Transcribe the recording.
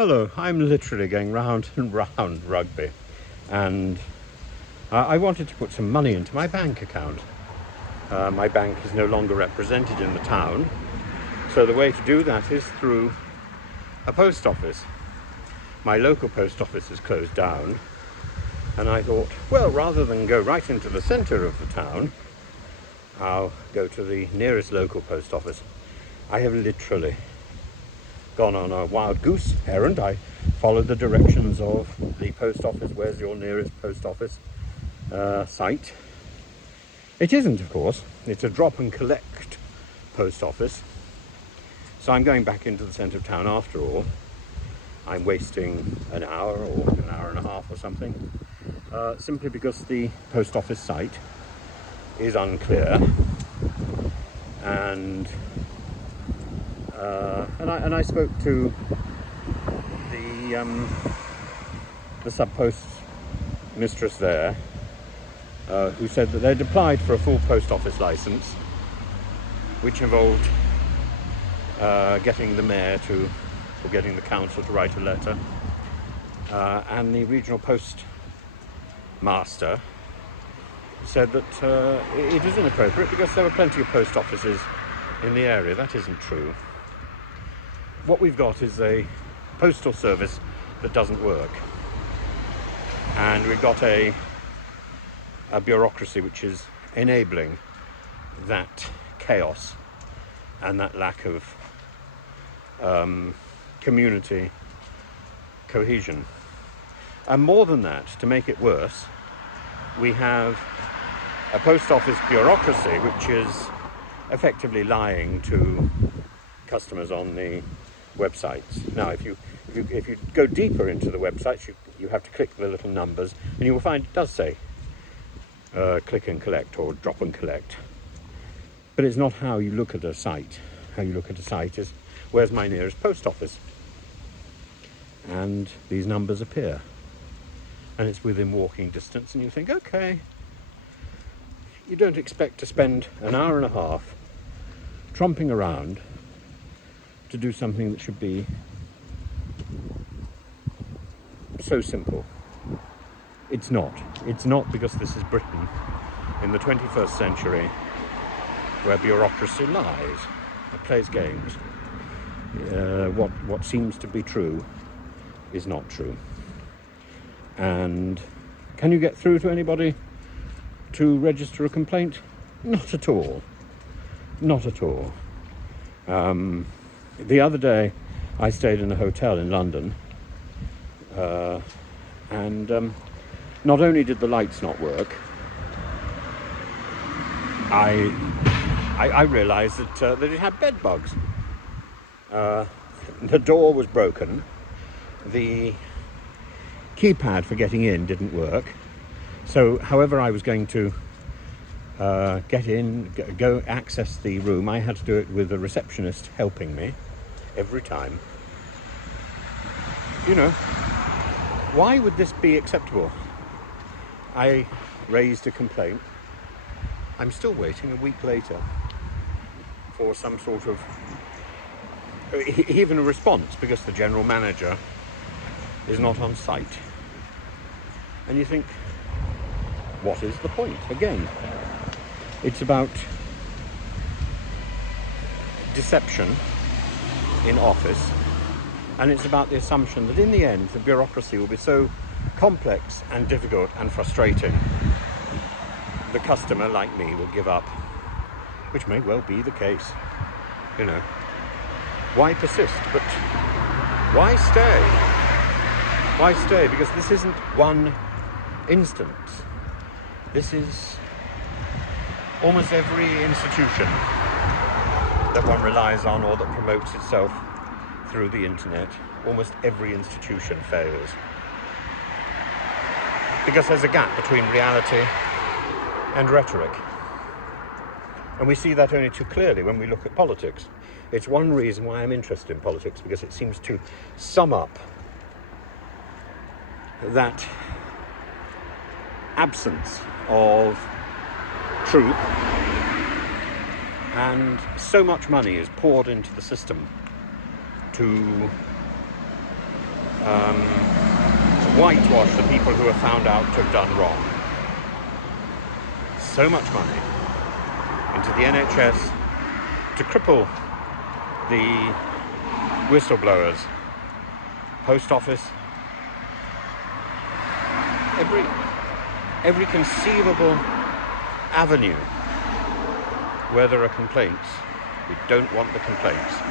Hello, I'm literally going round and round Rugby, and I wanted to put some money into my bank account. My bank is no longer represented in the town, so the way to do that is through a post office. My local post office is closed down, and I thought, well, rather than go right into the centre of the town, I'll go to the nearest local post office. I have literally gone on a wild goose errand. I followed the directions of the post office. Where's your nearest post office site? It isn't, of course. It's a drop and collect post office. So I'm going back into the centre of town after all. I'm wasting an hour or an hour and a half or something, simply because the post office site is unclear, and I spoke to the sub-post mistress there, who said that they'd applied for a full post office licence, which involved getting the mayor or getting the council to write a letter, and the regional post master said that it was inappropriate because there were plenty of post offices in the area. That isn't true. What we've got is a postal service that doesn't work, and we've got a bureaucracy which is enabling that chaos and that lack of community cohesion. And more than that, to make it worse, we have a post office bureaucracy which is effectively lying to customers on the websites. Now, if you go deeper into the websites, you have to click the little numbers, and you will find it does say click and collect or drop and collect. But it's not how you look at a site. How you look at a site is, where's my nearest post office? And these numbers appear, and it's within walking distance, and you think, okay, you don't expect to spend an hour and a half tromping around to do something that should be so simple. It's not. It's not, because this is Britain in the 21st century, where bureaucracy lies, it plays games. What seems to be true is not true. And can you get through to anybody to register a complaint? Not at all. Not at all. The other day I stayed in a hotel in London, and not only did the lights not work, I realised that it had bed bugs. The door was broken, the keypad for getting in didn't work, so however I was going to get in, go access the room, I had to do it with a receptionist helping me every time. You know, why would this be acceptable? I raised a complaint. I'm still waiting a week later for some sort of even a response, because the general manager is not on site. And you think, what is the point? Again, it's about deception in office, and it's about the assumption that in the end the bureaucracy will be so complex and difficult and frustrating, the customer, like me, will give up, which may well be the case. You know, why persist? But why stay? Why stay? Because this isn't one instance. This is almost every institution that one relies on or that promotes itself through the internet. Almost every institution fails, because there's a gap between reality and rhetoric. And we see that only too clearly when we look at politics. It's one reason why I'm interested in politics, because it seems to sum up that absence of truth, and so much money is poured into the system to to whitewash the people who are found out to have done wrong. So much money into the NHS to cripple the whistleblowers, post office, every conceivable avenue where there are complaints. We don't want the complaints.